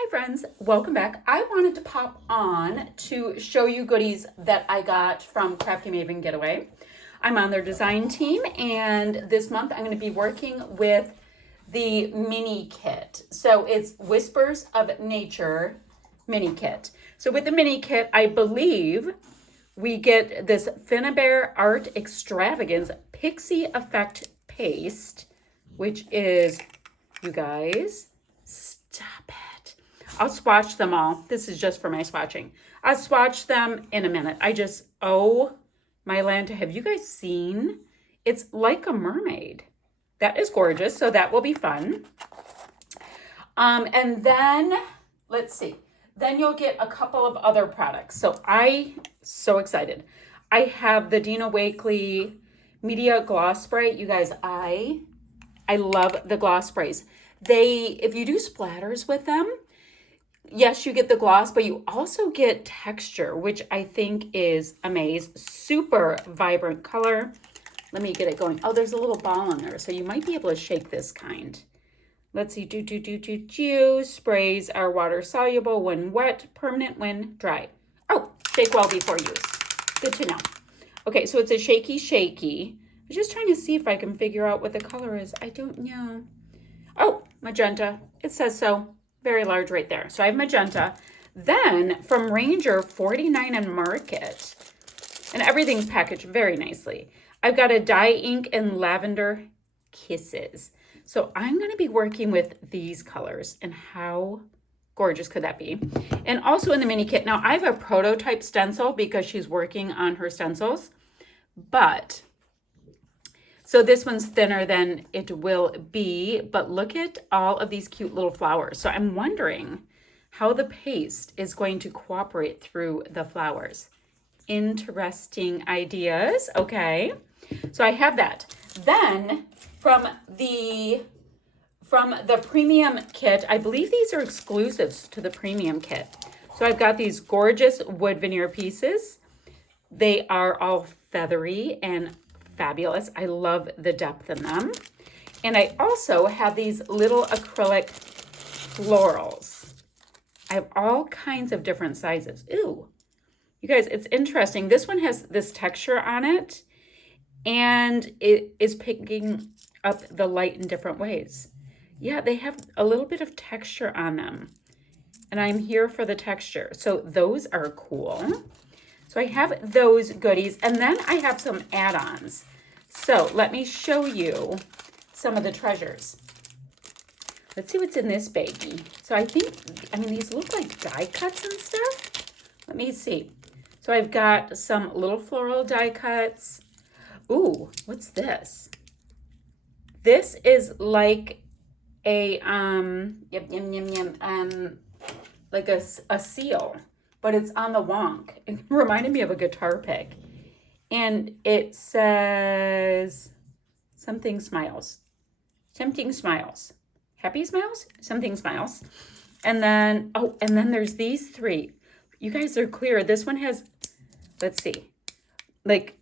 Hi friends, welcome back. I wanted to pop on to show you goodies that I got from Crafty Maven Getaway. I'm on their design team, and this month I'm going to be working with the mini kit. So it's Whispers of Nature mini kit. So with the mini kit, I believe we get this Finnabair Art Extravagance Pixie Effect Paste, which is, you guys, stop it. I'll swatch them all. This is just for my swatching. I'll swatch them in a minute. Oh my Lanta, have you guys seen? It's like a mermaid. That is gorgeous, so that will be fun. And then, let's see. Then you'll get a couple of other products. So excited. I have the Dina Wakley Media Gloss Spray. You guys, I love the gloss sprays. If you do splatters with them, yes, you get the gloss, but you also get texture, which I think is amazing. Super vibrant color. Let me get it going. Oh, there's a little ball in there, so you might be able to shake this kind. Let's see. Sprays are water soluble when wet, permanent when dry. Oh, shake well before use. Good to know. Okay, so it's a shaky. I'm just trying to see if I can figure out what the color is. I don't know. Oh, magenta. It says so. Very large right there. So I have magenta. Then from Ranger 49 and Market, and everything's packaged very nicely. I've got a dye ink and lavender kisses. So I'm going to be working with these colors, and how gorgeous could that be? And also in the mini kit, now I have a prototype stencil because she's working on her stencils, but so this one's thinner than it will be, but look at all of these cute little flowers. So I'm wondering how the paste is going to cooperate through the flowers. Interesting ideas. Okay, so I have that. Then from the premium kit, I believe these are exclusives to the premium kit. So I've got these gorgeous wood veneer pieces. They are all feathery and fabulous. I love the depth in them. And I also have these little acrylic florals. I have all kinds of different sizes. Ooh, you guys, it's interesting. This one has this texture on it, and it is picking up the light in different ways. Yeah, they have a little bit of texture on them, and I'm here for the texture. So those are cool. So I have those goodies, and then I have some add-ons. So let me show you some of the treasures. Let's see what's in this baggie. So these look like die cuts and stuff. Let me see. So I've got some little floral die cuts. Ooh, what's this? This is like a, like a seal, but it's on the wonk. It reminded me of a guitar pick. And it says something smiles. Tempting smiles. Happy smiles? Something smiles. And then, there's these three. You guys are clear. This one has, let's see, like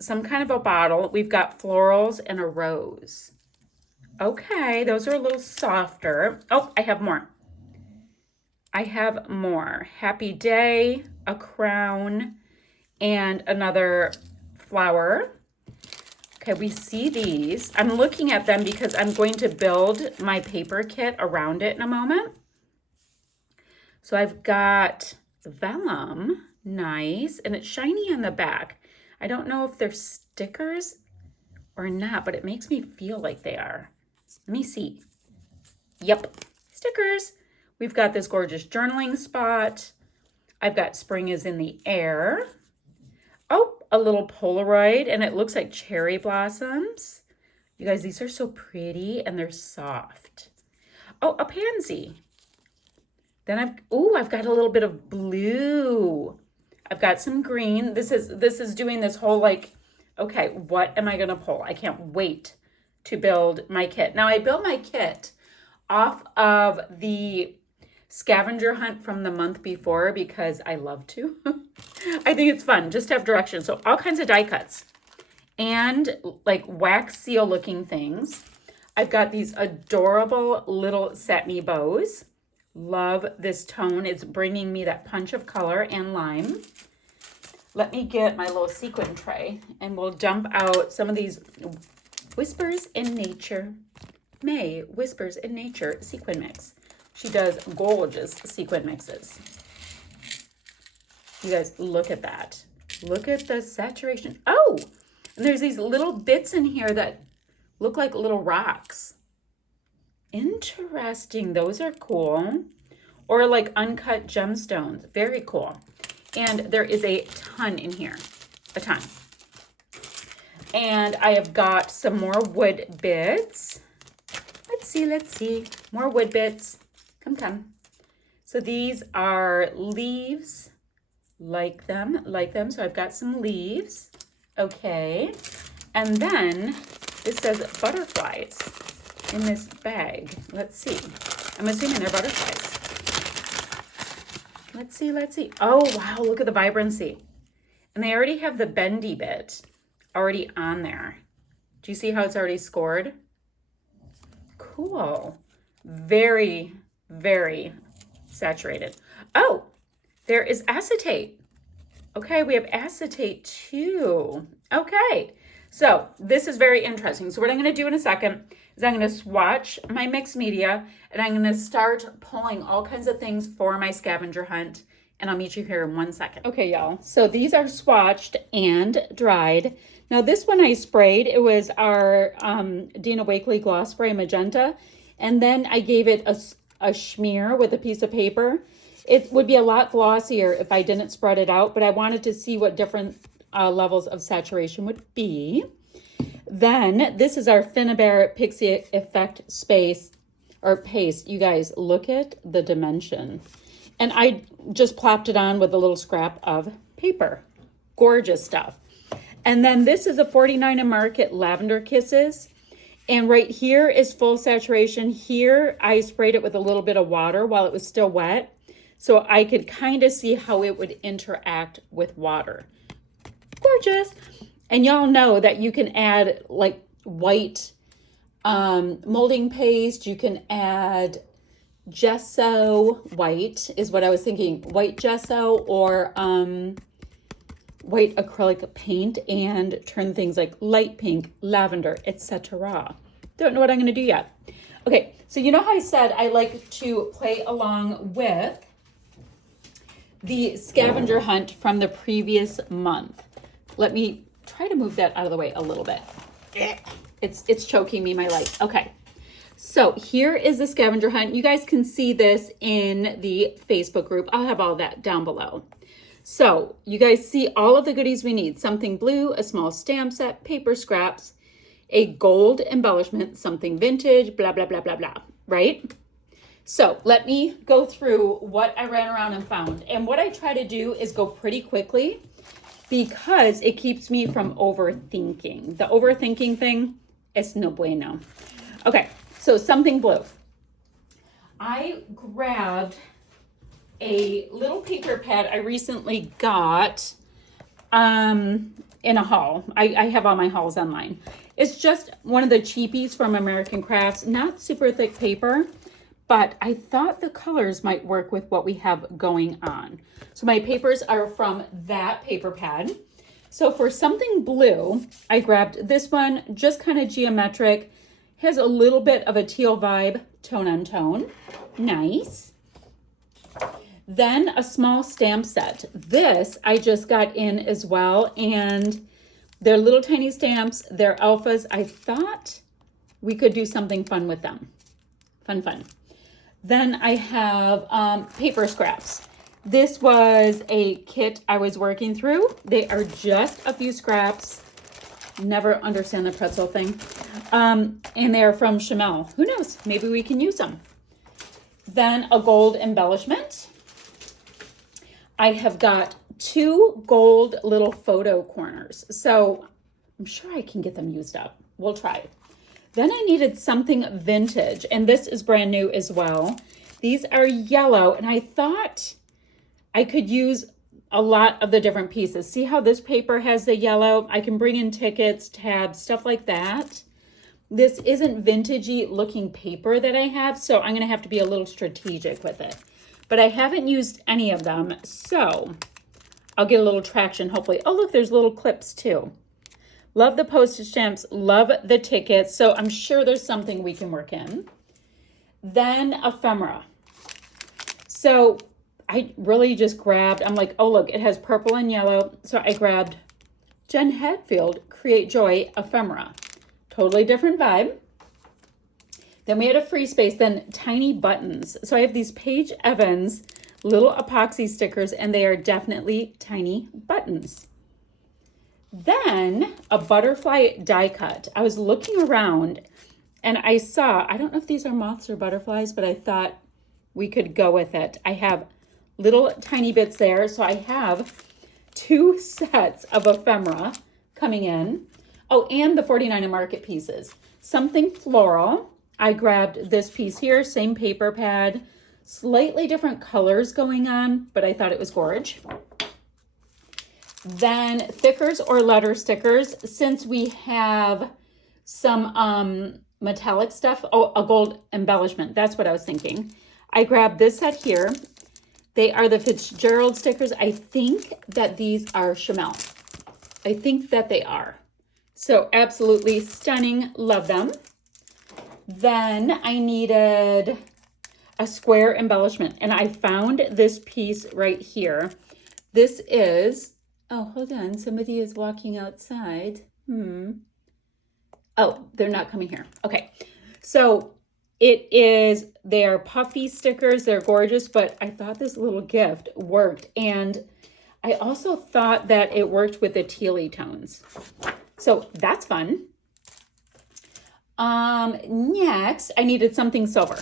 some kind of a bottle. We've got florals and a rose. Okay, those are a little softer. Oh, I have more. Happy day, a crown, and another flower. Okay, we see these. I'm looking at them because I'm going to build my paper kit around it in a moment. So I've got vellum, nice, and it's shiny on the back. I don't know if they're stickers or not, but it makes me feel like they are. Let me see. Yep, stickers. We've got this gorgeous journaling spot. I've got spring is in the air. Oh, a little Polaroid, and it looks like cherry blossoms. You guys, these are so pretty, and they're soft. Oh, a pansy. Then I've got a little bit of blue. I've got some green. This is doing this whole like, okay, what am I gonna pull? I can't wait to build my kit. Now I built my kit off of the scavenger hunt from the month before because I love to. I think it's fun just to have directions. So all kinds of die cuts and like wax seal looking things. I've got these adorable little set me bows. Love this tone. It's bringing me that punch of color and lime. Let me get my little sequin tray and we'll dump out some of these Whispers in Nature. May Whispers in Nature sequin mix. She does gorgeous sequin mixes. You guys, look at that. Look at the saturation. Oh, and there's these little bits in here that look like little rocks. Interesting. Those are cool. Or like uncut gemstones. Very cool. And there is a ton in here. A ton. And I have got some more wood bits. Let's see. More wood bits. Come. So these are leaves. Like them. So I've got some leaves. Okay. And then this says butterflies in this bag. Let's see. I'm assuming they're butterflies. Let's see. Oh, wow. Look at the vibrancy. And they already have the bendy bit already on there. Do you see how it's already scored? Cool. Very, very saturated. Oh, there is acetate. Okay, we have acetate too. Okay, so this is very interesting. So what I'm going to do in a second is I'm going to swatch my mixed media and I'm going to start pulling all kinds of things for my scavenger hunt. And I'll meet you here in 1 second. Okay, y'all. So these are swatched and dried. Now this one I sprayed. It was our Dina Wakley Gloss Spray Magenta. And then I gave it a smear with a piece of paper. It would be a lot glossier if I didn't spread it out, but I wanted to see what different levels of saturation would be. Then this is our Finnabair Pixie Effect Space or Paste. You guys, look at the dimension. And I just plopped it on with a little scrap of paper. Gorgeous stuff. And then this is a 49 and Market Lavender Kisses. And right here is full saturation. Here I sprayed it with a little bit of water while it was still wet. So I could kind of see how it would interact with water. Gorgeous. And y'all know that you can add like white molding paste. You can add gesso. White is what I was thinking. White gesso or white acrylic paint and turn things like light pink, lavender, etc. Don't know what I'm going to do yet. Okay, so you know how I said I like to play along with the scavenger hunt from the previous month. Let me try to move that out of the way a little bit. It's choking me, my light. Okay, so here is the scavenger hunt. You guys can see this in the Facebook group. I'll have all that down below. So you guys see all of the goodies we need. Something blue, a small stamp set, paper scraps, a gold embellishment, something vintage, blah, blah, blah, blah, blah, right? So let me go through what I ran around and found. And what I try to do is go pretty quickly because it keeps me from overthinking. The overthinking thing is no bueno. Okay, so something blue. I grabbed a little paper pad I recently got in a haul. I have all my hauls online. It's just one of the cheapies from American Crafts, not super thick paper, but I thought the colors might work with what we have going on. So my papers are from that paper pad. So for something blue, I grabbed this one, just kind of geometric, has a little bit of a teal vibe, tone on tone, nice. Then a small stamp set. This I just got in as well, and they're little tiny stamps. They're alphas. I thought we could do something fun with them. Fun. Then I have paper scraps. This was a kit I was working through. They are just a few scraps. Never understand the pretzel thing. And they are from Chamel. Who knows? Maybe we can use them. Then a gold embellishment. I have got 2 gold little photo corners. So I'm sure I can get them used up. We'll try. Then I needed something vintage, and this is brand new as well. These are yellow, and I thought I could use a lot of the different pieces. See how this paper has the yellow? I can bring in tickets, tabs, stuff like that. this isn't vintagey looking paper that I have, so I'm going to have to be a little strategic with it. But I haven't used any of them, so I'll get a little traction, hopefully. Oh, look, there's little clips too. Love the postage stamps, love the tickets, so I'm sure there's something we can work in. Then ephemera. So I really just grabbed, I'm like, oh, look, it has purple and yellow. So I grabbed Jen Hadfield Create Joy ephemera. Totally different vibe. Then we had a free space, then tiny buttons. So I have these Paige Evans little epoxy stickers, and they are definitely tiny buttons. Then a butterfly die cut. I was looking around and I saw, I don't know if these are moths or butterflies, but I thought we could go with it. I have little tiny bits there. So I have 2 sets of ephemera coming in. Oh, and the 49 Market pieces. Something floral. I grabbed this piece here, same paper pad, slightly different colors going on, but I thought it was gorge. Then thickers or letter stickers, since we have some metallic stuff. Oh, a gold embellishment. That's what I was thinking. I grabbed this set here. They are the Fitzgerald stickers. I think that these are Chamel. I think that they are. So absolutely stunning. Love them. Then I needed a square embellishment, and I found this piece right here. This is, oh, hold on. Somebody is walking outside. Oh, they're not coming here. Okay. So it is, they are puffy stickers. They're gorgeous, but I thought this little gift worked. And I also thought that it worked with the tealy tones. So that's fun. Next, I needed something silver.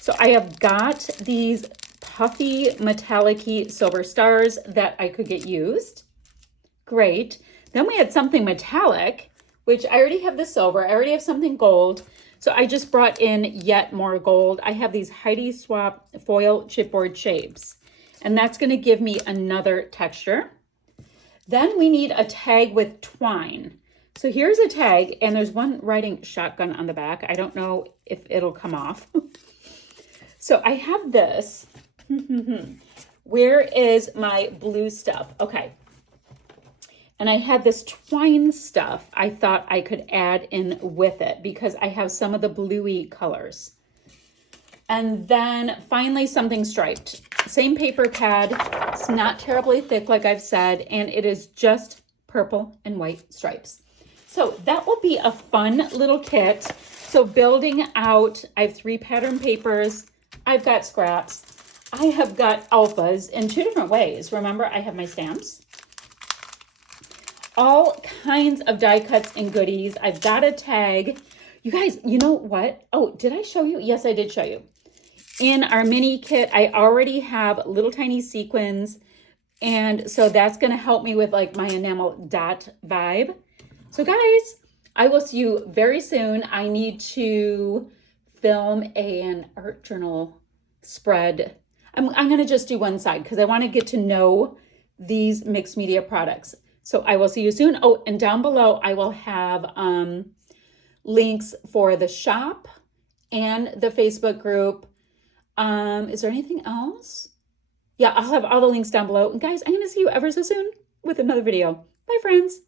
So I have got these puffy metallic-y silver stars that I could get used. Great. Then we had something metallic, which I already have the silver. I already have something gold. So I just brought in yet more gold. I have these Heidi Swap foil chipboard shapes, and that's going to give me another texture. Then we need a tag with twine. So here's a tag, and there's one writing shotgun on the back. I don't know if it'll come off. So I have this. Where is my blue stuff? Okay. And I had this twine stuff I thought I could add in with it because I have some of the bluey colors. And then finally something striped. Same paper pad. It's not terribly thick like I've said, and it is just purple and white stripes. So that will be a fun little kit. So building out, I have 3 pattern papers. I've got scraps. I have got alphas in 2 different ways. Remember, I have my stamps. All kinds of die cuts and goodies. I've got a tag. You guys, you know what? Oh, did I show you? Yes, I did show you. In our mini kit, I already have little tiny sequins. And so that's going to help me with like my enamel dot vibe. So guys, I will see you very soon. I need to film an art journal spread. I'm going to just do one side because I want to get to know these mixed media products. So I will see you soon. Oh, and down below, I will have links for the shop and the Facebook group. Is there anything else? Yeah, I'll have all the links down below. And guys, I'm going to see you ever so soon with another video. Bye, friends.